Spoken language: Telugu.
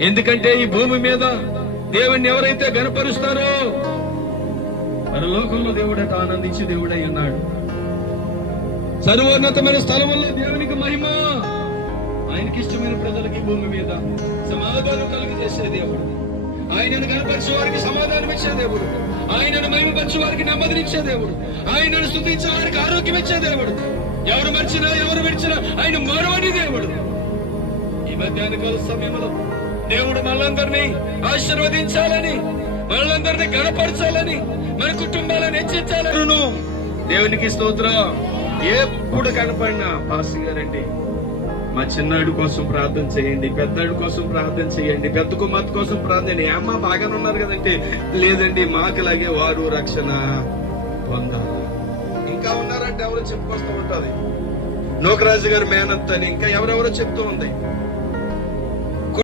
ఎందుకంటే ఈ భూమి మీద దేవుణ్ణి ఎవరైతే గణపరుస్తారో పరలోకంలో దేవుడట ఆనందించి దేవుడై ఉన్నాడు. సర్వోన్నతమైన స్థలముల్లో దేవునికి మహిమ. ఆయనకి ఇష్టమైన ప్రజలకి భూమి మీద సమాధానం కలుగజేసే దేవుడు. ఆయనను గణపరిచే వారికి సమాధానం ఇచ్చే దేవుడు. ఆయనను మహిమపరిచే వారికి నెమ్మదినిచ్చే దేవుడు. ఆయనను స్తుతించే వారికి ఆరోగ్యం ఇచ్చే దేవుడు. ఎవరు మర్చినా ఎవరు విడిచినా ఆయన మరువని దేవుడు. ఈ మధ్యాహ్న కాల సమయంలో దేవుడు మనందరినీ ఆశీర్వదించాలని, మనందరినీ గణపరచాలని, మన కుటుంబాలను హెచ్చించాలను. దేవునికి స్తోత్రం. ఎప్పుడు కనపడినా పాస్టర్ గారండి మా చిన్నాడు కోసం ప్రార్థన చేయండి, పెద్దాడు కోసం ప్రార్థన చేయండి, పెద్ద కుమార్తె కోసం ప్రార్థన చేయండి. అమ్మ బాగానే ఉన్నారు కదంటే, లేదండి మాకులాగే వారు రక్షణ పొందాలి. ఇంకా ఉన్నారంటే ఎవరో చెప్పుకొస్తూ ఉంటది. నోకరాజు గారు మేనత్ అని ఇంకా ఎవరెవరో చెప్తూ ఉంది.